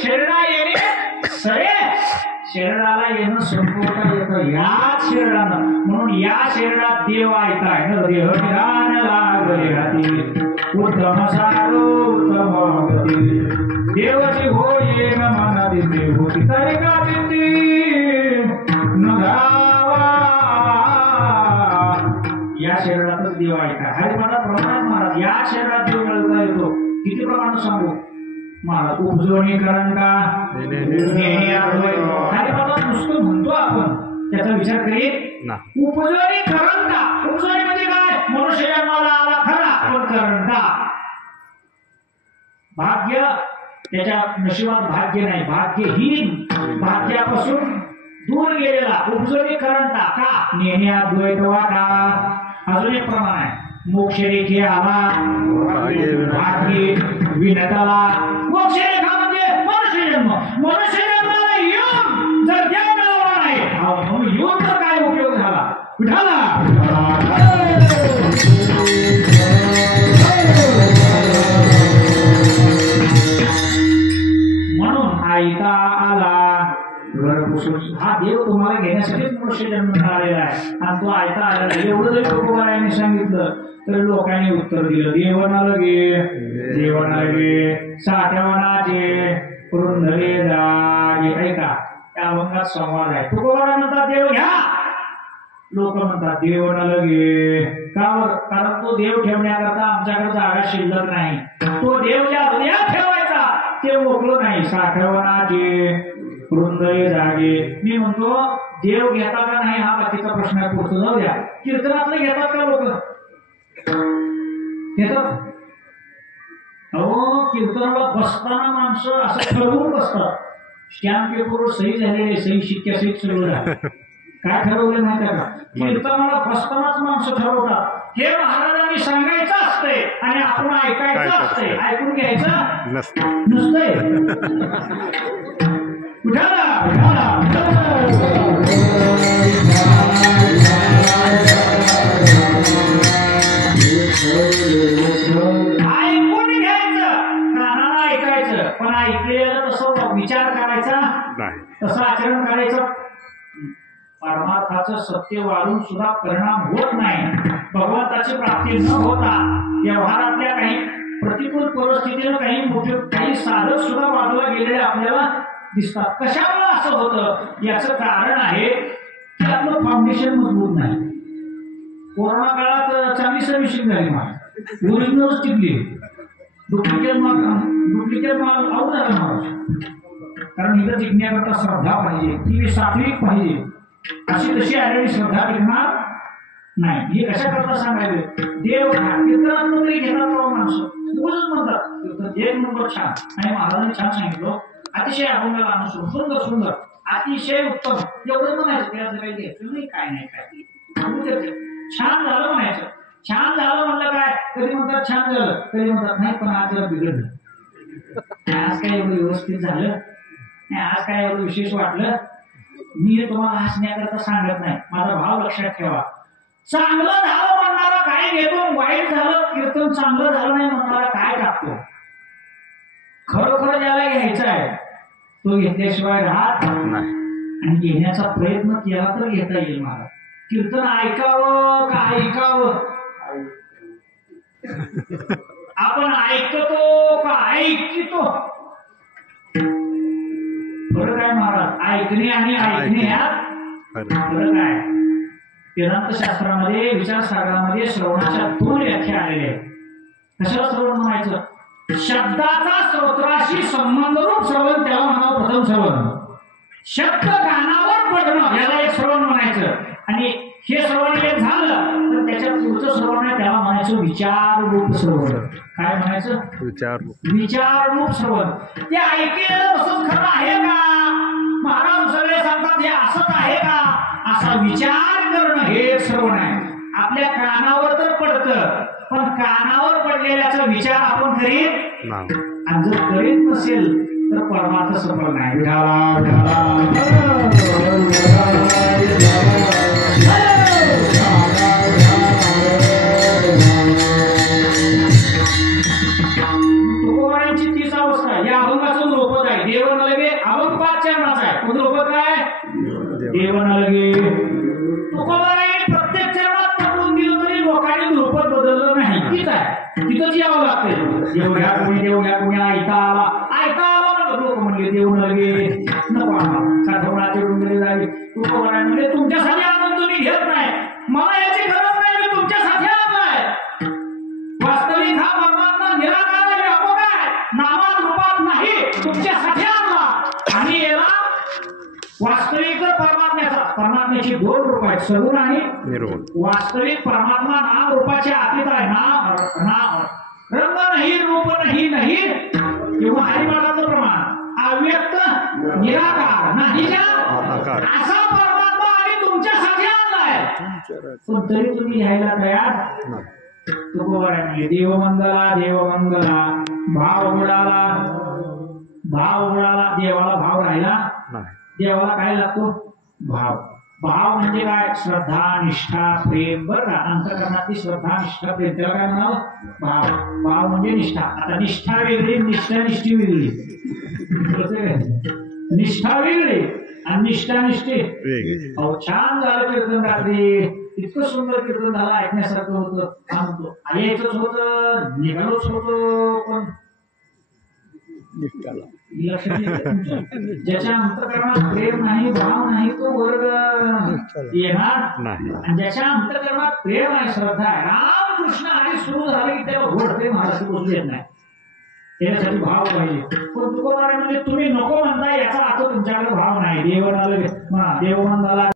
शरीरा येणे सरे शरीराला येणं संपूर्ण येतं या शरीरानं म्हणून या शरीरात देव ऐकाय न देह ज्ञान लागले राहते उत्तम सारो उत्तम गती देवची होय न मना दिते होती तरी का भीती न धावा या शरीरातच देव ऐका हरी मला प्रमाणात महाराज या शरीरात देव मिळता येतो किती प्रमाणात सांगू महाराज उपजोनी करण का हरी मला नुसतं म्हणतो आपण त्याचा विचार करीत उपजोनी करण का उपजोनी म्हणजे काय मनुष्य जन्माला आला खरा पण करण का भाग्य त्याच्या नशिबात भाग्य नाही भाग्यहीन भाग्यापासून दूर गेलेला उपजोनी करण का नेहमी अद्वैत वाटा अजून एक प्रमाण आहे मोक्ष रेखे आला भाग्य विनताला मोक्ष रेखा म्हणजे मनुष्य जन्माला येऊन जर देव मिळवला नाही म्हणून येऊन तर काय उपयोग झाला विठाला म्हणून ऐका आला हा देव तुम्हाला घेण्यासाठीच मनुष्य जन्म झालेला आहे आणि तो ऐका आला नाही एवढं जरी तुकोबारायांनी सांगितलं तर लोकांनी उत्तर दिलं देवना लगे साठवणाचे रुंधले जागे ऐका त्या अभंगात संवाद आहे तुकोबारा म्हणतात देव घ्या लोक म्हणतात देवना लगे कारण तो देव ठेवण्याकरता आमच्याकडे जागा शिल्लक नाही तो देव ज्या हृदयात ठेवायचा ते मोकळं नाही साठवणाचे रुंधले जागे मी म्हणतो देव घेता का नाही हा बाकीचा प्रश्न आहे पुढचं जाऊ द्या कीर्तनातलं घेतात का लोक घेतात अहो कीर्तनाला बसताना माणसं असं ठरवून बसतात स्टॅम्प पेपरवर सही झालेले सही शिक्क्या सहित सुरू झाले काय ठरवलं माहिती का कीर्तनाला बसतानाच माणसं ठरवतात हे महाराजांनी सांगायचं असतंय आणि आपण ऐकायचं असतंय ऐकून घ्यायचं नसतंय ऐकून घ्यायचं कानाला ऐकायचं पण ऐकलेलं तसं विचार करायचा तसं आचरण करायचं परमार्थाचं सत्य वाढून सुद्धा परिणाम होत नाही भगवंताची प्राप्ती न होता व्यवहारातल्या काही प्रतिकूल परिस्थितीनं काही साधक सुद्धा बाजूला गेलेले आपल्याला दिसतात कशामुळे असं होतं याचं कारण आहे की आपलं फाउंडेशन मजबूत नाही कोरोना काळात चांगली सर्व्हिसिंग झाली मला ओरिजिनल टिकली डुप्लिकेट माल आऊट झाला महाराज कारण इथं टिकण्याकरता श्रद्धा पाहिजे ती सात्विक पाहिजे अशी तशी आलेली श्रद्धा टिकणार नाही हे कशा करता सांगायचे देव कीर्तनात तरी घेतात माणसं रोजच म्हणतात एक नंबर छान आणि महाराजांनी छान सांगितलं अतिशय अभंगाला अनुसरून सुंदर सुंदर अतिशय उत्तम एवढं म्हणायचं त्याचं काही घ्यायचं नाही काय नाही काय छान झालं म्हणायचं छान झालं म्हणलं काय कधी म्हणतात छान झालं कधी म्हणतात नाही पण आज जरा बिघडलं आज काय एवढं व्यवस्थित झालं नाही आज काय एवढं विशेष वाटलं मी हे तुम्हाला हसण्याकरता सांगत नाही माझा भाव लक्षात ठेवा चांगलं झालं म्हणणारा काय घेतो वाईट झालं कीर्तन चांगलं झालं नाही म्हणणारा काय टाकतो खरोखर ज्याला घ्यायचं आहे तो घेतल्याशिवाय राहत नाही आणि घेण्याचा प्रयत्न केला तर घेता येईल मला कीर्तन ऐकावं का ऐकावं आपण ऐकतो का ऐकतो फरक आहे महाराज ऐकणे आणि ऐकणे यात फरक आहे वेदांत शास्त्रामध्ये विचारसागरामध्ये श्रवणाच्या 2 व्याख्या आलेल्या आहेत कशाला श्रवण म्हणायचं शब्दाचा स्तोत्राशी संबंधरूप श्रवण त्याला म्हणावं प्रथम श्रवण शब्द कानावर पडणं याला एक श्रवण म्हणायचं आणि हे श्रवण एक झालं तर त्याच्या पुढचं श्रवण आहे त्याला म्हणायचं विचार रूप श्रवण काय म्हणायचं विचार रूप श्रवण ते ऐकेलं तसंच खरं आहे का महाराज सगळे सांगतात हे असंच आहे का असा विचार करणं हे श्रवण आहे आपल्या कानावर तर पडतं पण कानावर पडलेल्याचा विचार आपण करीत आणि जर करीत नसेल तर परमार्थ सफल नाही तुकोबारांची तीच अवस्था या अभंगाचं रूपच आहे देव न लगे अभंग पाच चरणाचा आहे. कोण रूप काय देव न लगे. तुकोबारायांनी प्रत्येक चरणात पकडून दिलं तरी लोकांनी रूपच बदललं नाही. ठीक आहे, तिथंच यावं लागतंय. देव घ्या कोणी ऐका आला म्हणलं लोक म्हणले देव न लगे नको साठवणाचे डोंगरे जागे. तुकोबाराय म्हणजे तुमच्यासाठी आनंद तुम्ही घेत नाही, मला याची गरज नाही, मी तुमच्यासाठी आणलाय. वास्तविक हा परमात्मा निराकार आहे, व्यापक आहे, नामात रूपात नाही, तुमच्यासाठी आणला. आणि याला वास्तविक परमात्म्याची दोन रूप आहेत, सगुण आणि निर्गुण. वास्तविक परमात्मा नाम रूपाच्या अतीत आहे. नाम रंग नाही, रूप नाही किंवा हरिमानाचं प्रमाण अव्यक्त निराकार नाहीच्या असा परमात्मा आम्ही तुमच्यासाठी आणलाय. पण तरी तुम्ही घ्यायला तयार. तुकोबाराय म्हणजे देवमंगला भाव उडाला देवाला भाव राहिला. देवाला काय लागतो भाव म्हणजे काय श्रद्धा निष्ठा प्रेम. बरं का, अंतःकरणातली श्रद्धा निष्ठा प्रेम त्याला काय म्हणावं भाव म्हणजे निष्ठा. आता निष्ठा वेगळी निष्ठी वेगळी. निष्ठा वेगळी आणि निष्ठी अहो छान झालं कीर्तन रात्री, इतकं सुंदर कीर्तन झालं, ऐकण्यासारखं होतं. सांगतो यायचंच होतं, निघालोच होतो, पण ज्याच्या अंतःकरणात प्रेम नाही भाव नाही तो वर्ग येणार नाही. आणि ज्याच्या अंतःकरणात प्रेम आहे श्रद्धा आहे, रामकृष्ण हरी सुरू झाले की त्याला घोडते महाराष्ट्र पोचू येत नाही. त्याच्यासाठी भाव पाहिजे. पण तुकोबाराय म्हणजे तुम्ही नको म्हणता याचा अर्थ तुमच्याकडे भाव नाही. देव म्हणला